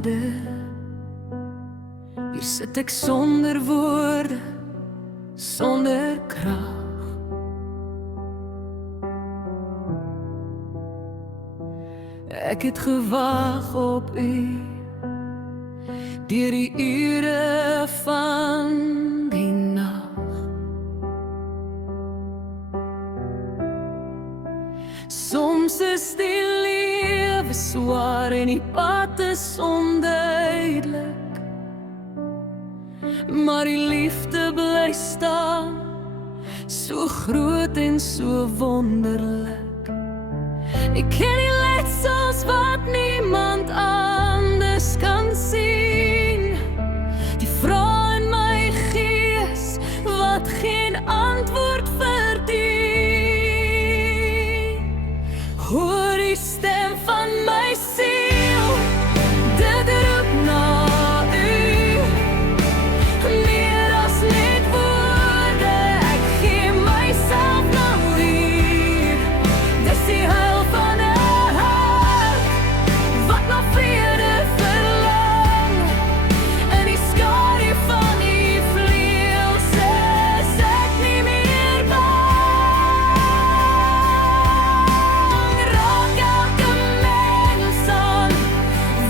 Vader. Hier sit ek sonder woorde, sonder krag. Ek het gewag op U deur die ure van die nag. Soms is die lewe swaar en die pad is onduidelik, maar die liefde bly staan, so groot en so wonderlik. Ek ken die letsels wat niemand anders kan sien, die vrae in my gees wat geen antwoord verdien. Hoor die stem van my siel, dit roep na U, meer as net woorde, ek gee myself nou hier. Dis die huil van 'n hart wat na vrede verlang, en die skadu van U vleuels is ek nie meer bang. Raak elke mens aan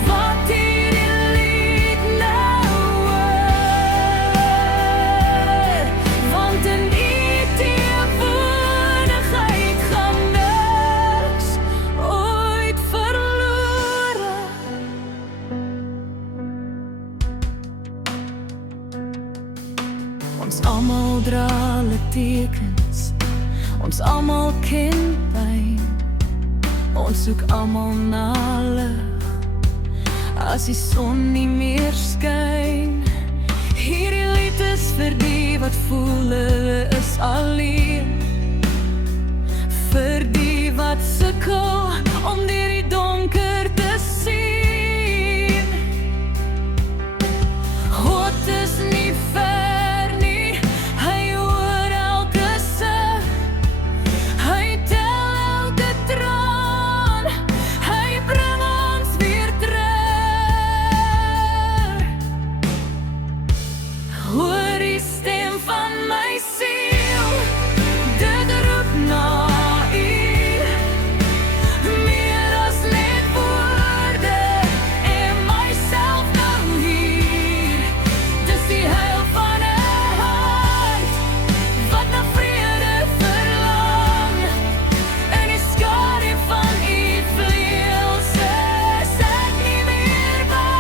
wat hierdie lied nou hoor, want in U teenwoordigheid gaan niks ooit verlore. Ons almal dra littekens, ons almal ken pyn, ons soek almal na lig as die son nie meer skyn. Hierdie lied is vir die wat voel hulle is alleen, vir die wat sukkel om deur die donker te sien. God is nie ver nie, hy hoor elke sug, hy tel elke traan, hy bring ons weer terug. Hoor die stem van my siel, dit roep na U, meer as net woorde, en myself nou hier. Dis die huil van 'n hart wat na vrede verlang, en die skadu van U vleuels is ek nie meer bang.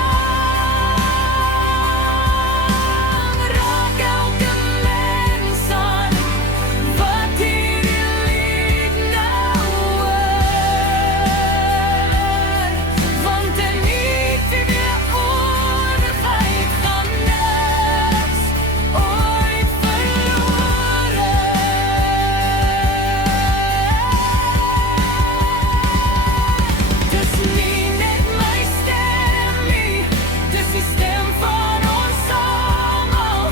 Raak elke mens aan wat hierdie lied nou hoor, want in U teenwoordigheid gaan niks ooit verlore. Dis nie net my stem nie, dis die stem van ons almal,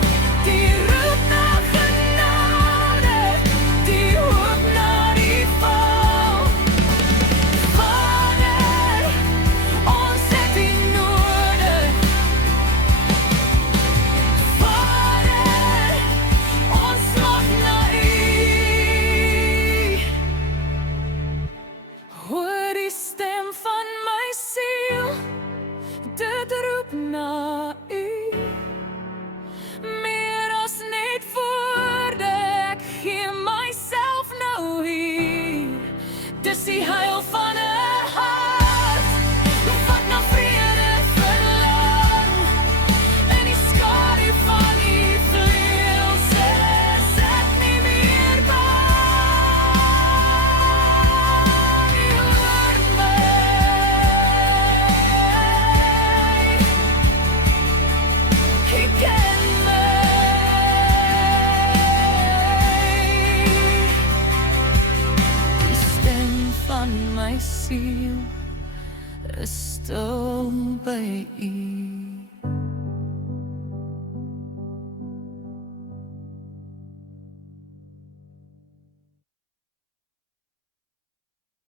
die roep na genade, die hoop na die val. Vader, ons het U nodig. Vader, ons smag na U. Hoor die stem van my siel, dit roep na U, meer as net woorde, ek gee myself nou hier. Dis die huil van 'n hart wat na vrede verlang, en die skadu van U vleuels is ek nie meer bang. U hoor my, U ken my. Die stem van my siel is stil by U.